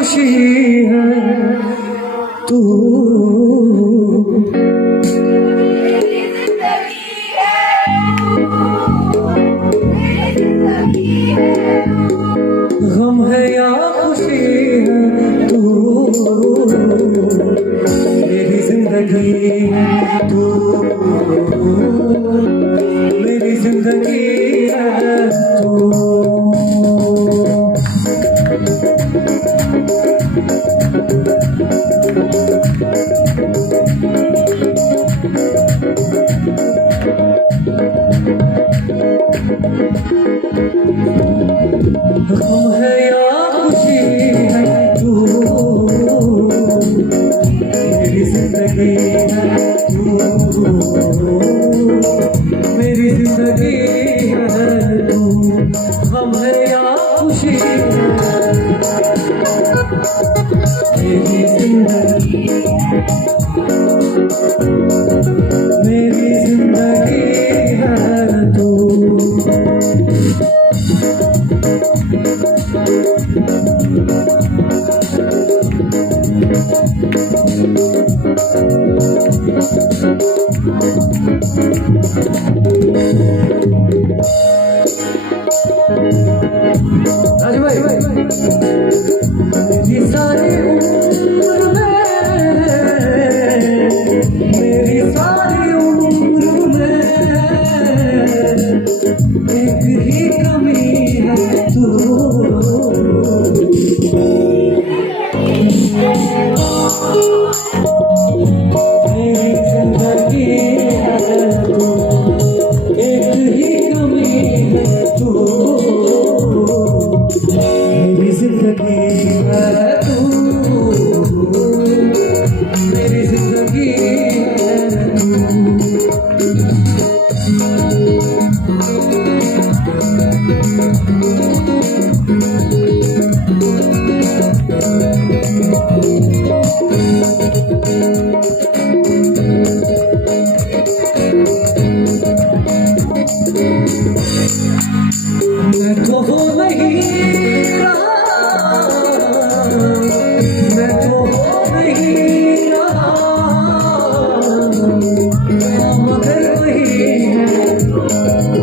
खुशी है तू गम है या खुशी है तू मेरी जिंदगी है तू मेरी जिंदगी है तू गम है या खुशी है तू मेरी जिंदगी है तू मेरी जिंदगी है तू गम है या खुशी है मेरी जिंदगी मेरी जिंदगी है तू राजू भाई मेरी सारी उम्र में मेरी सारी उम्र में एक ही कमी है तू मेरी जिंदगी है तू एक ही कमी है तू मेरी जिंदगी है तू मेरी जिंदगी है मैं तो वो नहीं रहा मैं तो वो नहीं रहा मगर वही है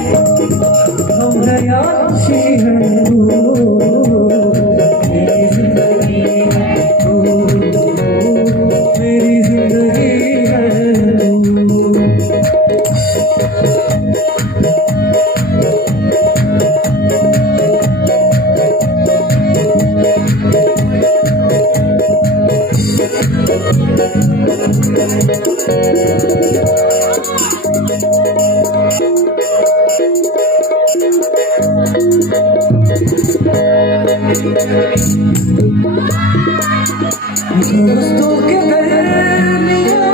हम है या खुशी है तू मेरी जिंदगी है तू मेरी जिंदगी है तू दोस्तों के दरमियां